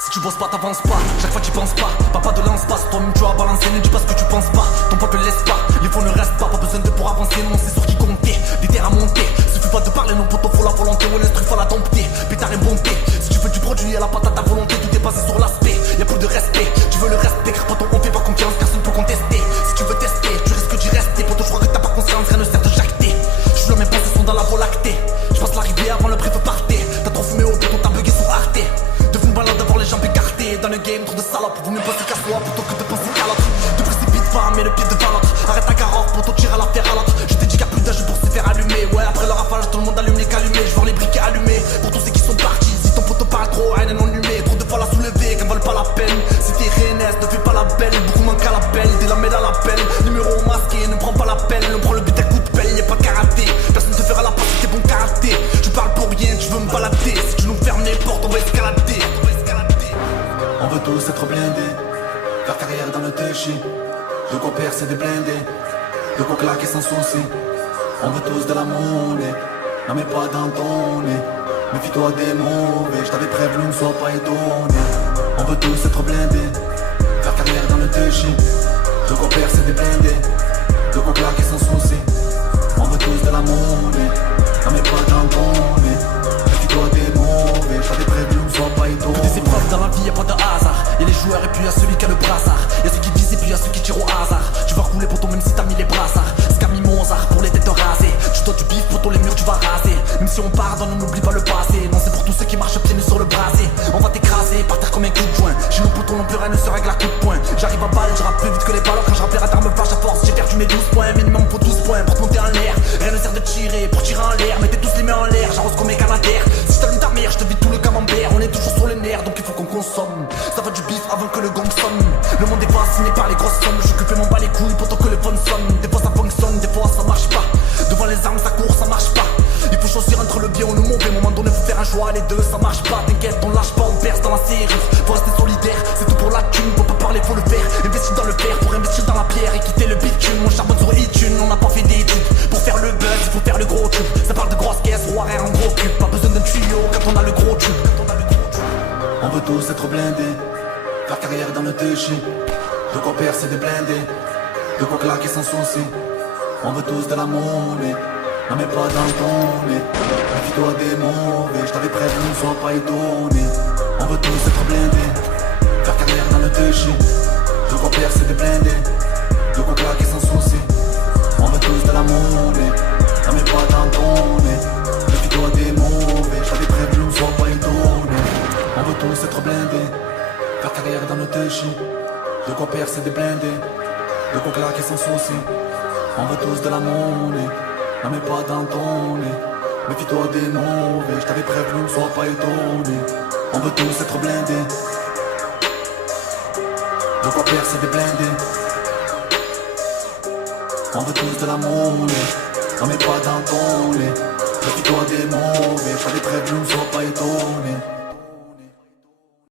Si tu bosses pas, t'avances pas, chaque fois t'y penses pas. Papa de lance-passe, toi-même tu vas balancer, ne dis pas ce que tu penses pas. Ton pote le laisse pas, les fonds ne restent pas besoin de pour avancer, non c'est sur qui compter. Des terres à monter, suffit pas de parler, non poteau faut la volonté, ou l'instru faut la dompter. Pétard est bonté, si tu veux du produit à la pâte à ta volonté, tout est basé sur l'aspect, y'a plus de respect. Tu veux le respect, car poteau on fait pas confiance, personne peut contester. Si tu veux tester, tu risques d'y rester, poteau je crois que t'as pas conscience, rien ne sert de jacter. Je suis là, mes pensées sont dans la voie lactée. Je passe l'arrivée avant le prix de partir. T'as trop fumé au poteau, t'as bugué sur Arte. Devenu balade d'avoir les jambes écartées. Dans le game, trop de salopes, vaut mieux passer qu'à soi plutôt que de penser qu'à l'autre. Te précipite pas, mets le pied devant l'autre. Arrête ta carotte, poteau, tire à la terre à l'autre. Je t'ai dit qu'il y a plus d'âge pour se faire allumer. Ouais, après le rafale, tout le monde allume les calumés. Je vois les briquets allumés. Pour tous ceux qui sont partis, si ton poteau parle trop, haine non allumée. Trop de fois la soulever, qu'elle valent pas la peine. Si t'es Rennes, ne fais pas la belle. Beaucoup manquent à la belle, dès la mêle à la pelle. Numéro masqué, ne prends pas la pelle. On prend le but à coup de pelle, y'a pas de karaté. Personne te fera la passe si t'es bon karaté. Tu parles pour rien, tu veux me balader. Si tu nous fermes les portes, on va escalader. On veut tous être blindés, faire carrière dans le déchet. De quoi percer des blindés, de quoi claquer sans souci. On veut tous de la monnaie, non mais pas dans ton nez. Méfie-toi des mauvais, je t'avais prévenu, ne sois pas étonné. On veut tous être blindés, faire carrière dans le déchet. De quoi percer des blindés, de quoi claquer sans souci. On veut tous de la monnaie, non mais pas dans ton nez. Méfie-toi des mauvais, je t'avais prévenu, ne sois pas étonné. Des épreuves dans la vie, y'a pas de hasard. Y'a les joueurs et puis y'a celui qui a le brassard. Y'a ceux qui visent et puis y'a ceux qui tirent au hasard. Tu vas rouler pour toi même si t'as mis les brassards. Scami Mozart pour les têtes rasées. Tu dois du bif pour toi les murs tu vas raser. Même si on pardonne on n'oublie pas le passé. Non c'est pour tous ceux qui marchent pieds nus sur le brasier. On va t'écraser par terre comme un coup de poing. Chez nous poteaux non plus rien ne se règle à coup de poing. J'arrive à balle, je rappe plus vite que les balles. Quand je rappelle à d'armes vache à force j'ai perdu mes 12 points. Minimum faut 12 points pour te monter en l'air. Rien ne sert de tirer pour tirer en l'air. Mettez tous les mains en l'air, j'arrose comme mes canadaires. Si je t'allume ta mère, je te vide tout le camembert. On est toujours sur les nerfs donc il faut qu'on consomme. Ça va du bif avant que le gong sonne. Le monde est fasciné par les grosses sommes. Je que m'en bats les couilles pour que le phone sonne. Des fois ça fonctionne, des fois ça marche pas. Devant les armes ça court, ça marche pas. Il faut choisir entre le bien ou le mauvais. Moment donné faut faire un choix, les deux ça marche pas. T'inquiète on lâche pas, on perce dans la serrure. Faut rester solidaire, c'est tout pour la thune. Faut pas parler, faut le faire. Investir dans le fer pour investir dans la pierre. Et quitter le bitume, on charbonne sur iTunes. On n'a pas fait d'études pour faire le buzz, il faut faire le gros tube. Ça parle de grosses caisses, horaires en gros cube. Pas besoin d'un tuyau quand on a le gros tube. On veut tous être blindés, faire carrière dans le déchet. De quoi percer des blindés, de quoi claquer sans souci. On veut tous de la monnaie, non mais pas dans ton nez. Méfie-toi des mauvais, je t'avais prévenu, ne sois pas étonné. On veut tous être blindés, faire carrière dans le déchet. De quoi percer des blindés, de quoi claquer sans souci. On veut tous de la monnaie, non mais pas dans ton nez. Méfie-toi des mauvais, je t'avais prévenu, ne sois pas étonné. On veut tous être blindés, faire carrière dans le déchet. De quoi percer des blindés, de quoi claquer sans souci. On veut tous de la monnaie, non mais pas dans ton nez. Méfie-toi des mauvais, je t'avais prévenu, ne sois pas étonné. On veut tous être blindés, de quoi percer des blindés. On veut tous de la monnaie, non mais pas dans ton nez. Méfie-toi des mauvais, je t'avais prévenu, ne sois pas étonné.